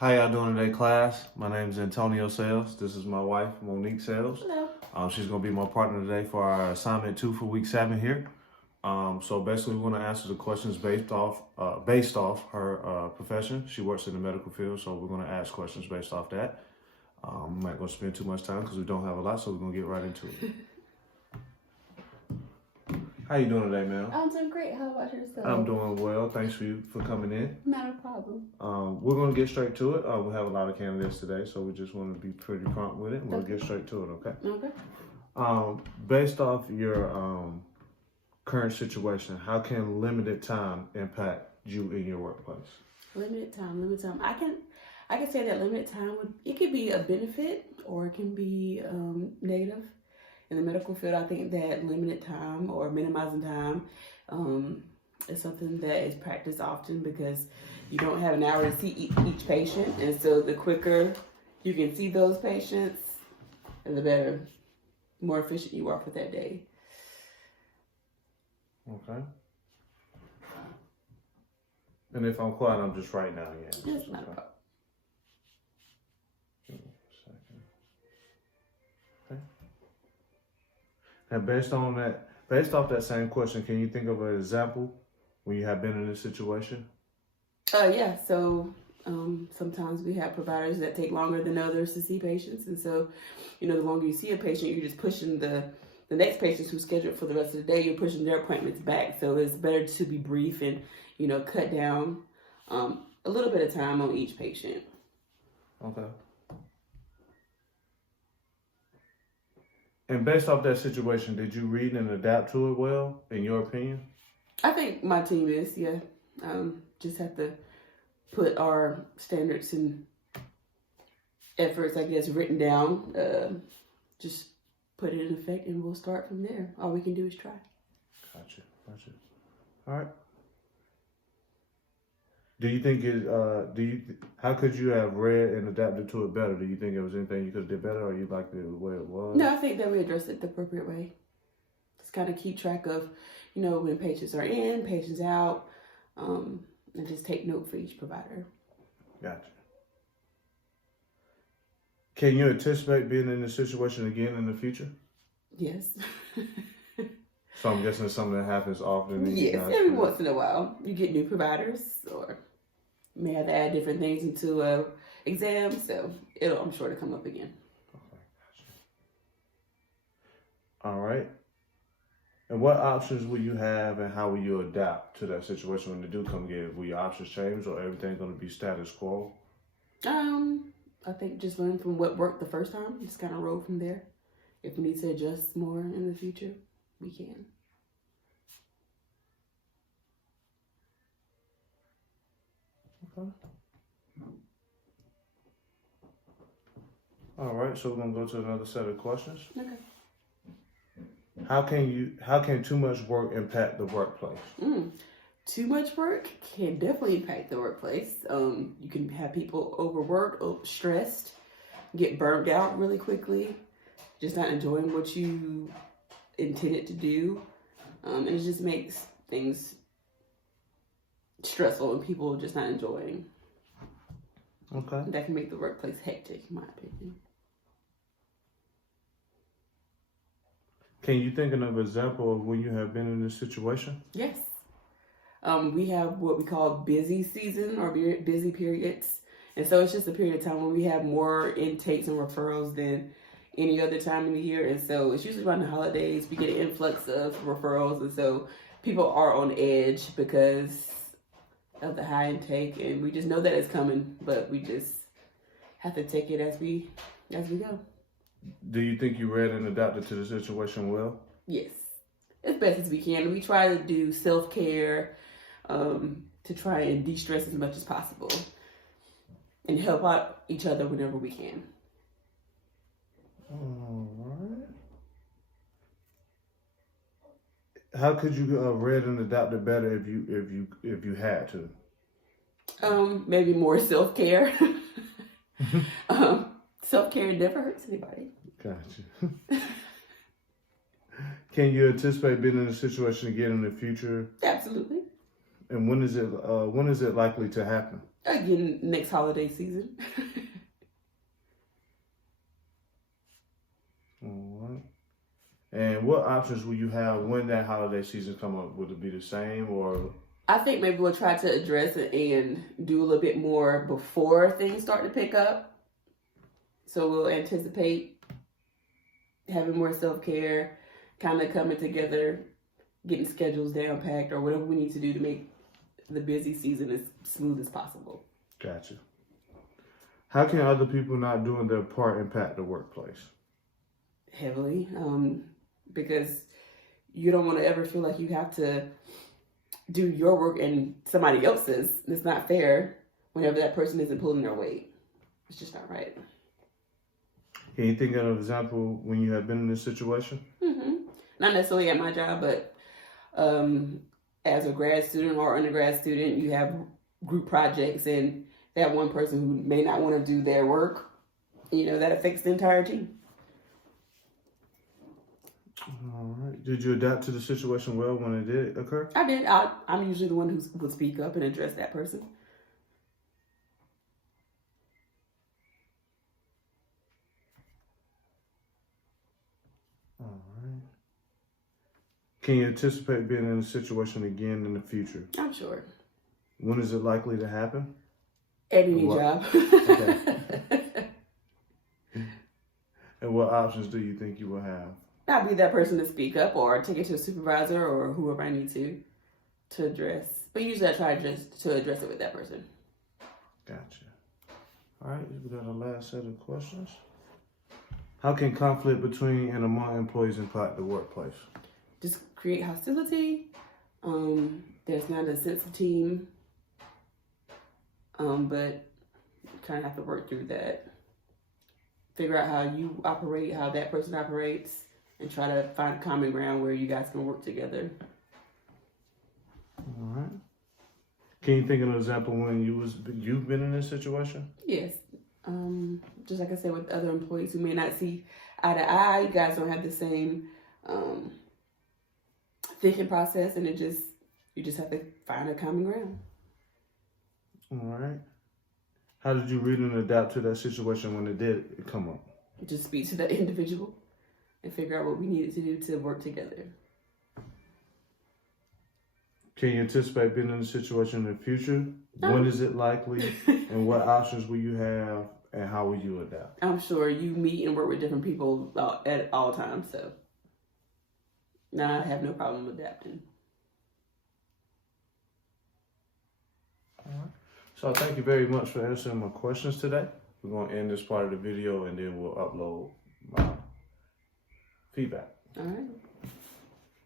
How y'all doing today, class? My name is Antonio Sales. This is my wife, Monique Sales. Hello. She's going to be my partner today for our assignment 2 for week 7 here. So basically, we're going to answer the questions based off her profession. She works in the medical field, so we're going to ask questions based off that. I'm not going to spend too much time because we don't have a lot, so we're going to get right into it. How you doing today, ma'am? I'm doing great. How about yourself? I'm doing well. Thanks for coming in. Not a problem. We're going to get straight to it. We have a lot of candidates today, so we just want to be pretty prompt with it. We'll get straight to it, okay? Okay. Based off your current situation, how can limited time impact you in your workplace? Limited time. I can say that limited time it could be a benefit or it can be negative. In the medical field, I think that limited time or minimizing time is something that is practiced often because you don't have an hour to see each patient. And so the quicker you can see those patients, the better, more efficient you are for that day. Okay. And if I'm quiet, I'm just writing down again. It's not a problem. And based off that same question, can you think of an example when you have been in this situation? Yeah. So sometimes we have providers that take longer than others to see patients, and so the longer you see a patient, you're just pushing the next patients who's scheduled for the rest of the day. You're pushing their appointments back. So it's better to be brief and cut down a little bit of time on each patient. Okay. And based off that situation, did you read and adapt to it well, in your opinion? I think my team is, yeah. Just have to put our standards and efforts, I guess, written down. Just put it in effect and we'll start from there. All we can do is try. Gotcha. All right. Do you think how could you have read and adapted to it better? Do you think there was anything you could have did better, or you liked it the way it was? No, I think that we addressed it the appropriate way. Just kind of keep track of, when patients are in, patients out, and just take note for each provider. Gotcha. Can you anticipate being in this situation again in the future? Yes. So I'm guessing it's something that happens often. Yes, every once in a while. You get new providers, or you may have to add different things into a exam, so I'm sure to come up again. Okay, gotcha. All right. And what options will you have, and how will you adapt to that situation when they do come again? Will your options change, or everything going to be status quo? I think just learn from what worked the first time. Just kind of roll from there. If we need to adjust more in the future, we can. Okay. All right, so we're gonna go to another set of questions. Okay. How can too much work impact the workplace? Too much work can definitely impact the workplace. You can have people overworked, stressed, get burned out really quickly, just not enjoying what you intended to do. And it just makes things stressful and people just not enjoying. Okay. That can make the workplace hectic, in my opinion. Can you think of an example of when you have been in this situation? Yes. We have what we call busy season or busy periods. And so it's just a period of time when we have more intakes and referrals than any other time in the year. And so it's usually around the holidays. We get an influx of referrals. And so people are on edge because of the high intake. And we just know that it's coming, but we just have to take it as we go. Do you think you read and adapted to the situation well? Yes. As best as we can. We try to do self-care to try and de-stress as much as possible and help out each other whenever we can. All right. How could you read and adapted better if you had to? Maybe more self-care. Self-care never hurts anybody. Gotcha. Can you anticipate being in a situation again in the future? Absolutely. And when is it likely to happen? Again, next holiday season. All right. And what options will you have when that holiday season come up? Would it be the same or? I think maybe we'll try to address it and do a little bit more before things start to pick up. So we'll anticipate having more self-care, kind of coming together, getting schedules down packed, or whatever we need to do to make the busy season as smooth as possible. Gotcha. How can other people not doing their part impact the workplace? Heavily, because you don't want to ever feel like you have to do your work and somebody else's. It's not fair whenever that person isn't pulling their weight. It's just not right. Can you think of an example when you have been in this situation? Not necessarily at my job, but as a grad student or undergrad student, you have group projects, and that one person who may not want to do their work, that affects the entire team. All right. Did you adapt to the situation well when it did occur? I did. I'm usually the one who would speak up and address that person. All right. Can you anticipate being in a situation again in the future? I'm sure. When is it likely to happen? At any job. Okay. And what options do you think you will have? I'll be that person to speak up or take it to a supervisor or whoever I need to address. But usually I try just to address it with that person. Gotcha. All right, we got our last set of questions. How can conflict between and among employees impact the workplace? Just create hostility. There's not a sense of team. But kind of have to work through that. Figure out how you operate, how that person operates, and try to find common ground where you guys can work together. All right. Can you think of an example when you've been in this situation? Yes. Just like I said, with other employees who may not see eye to eye, you guys don't have the same thinking process, and you just have to find a common ground. All right. How did you read and adapt to that situation when it did come up? Just speak to the individual and figure out what we needed to do to work together. Can you anticipate being in a situation in the future? When is it likely? And what options will you have? And how will you adapt? I'm sure you meet and work with different people at all times. So now I have no problem adapting. All right. So thank you very much for answering my questions today. We're going to end this part of the video and then we'll upload my feedback. All right.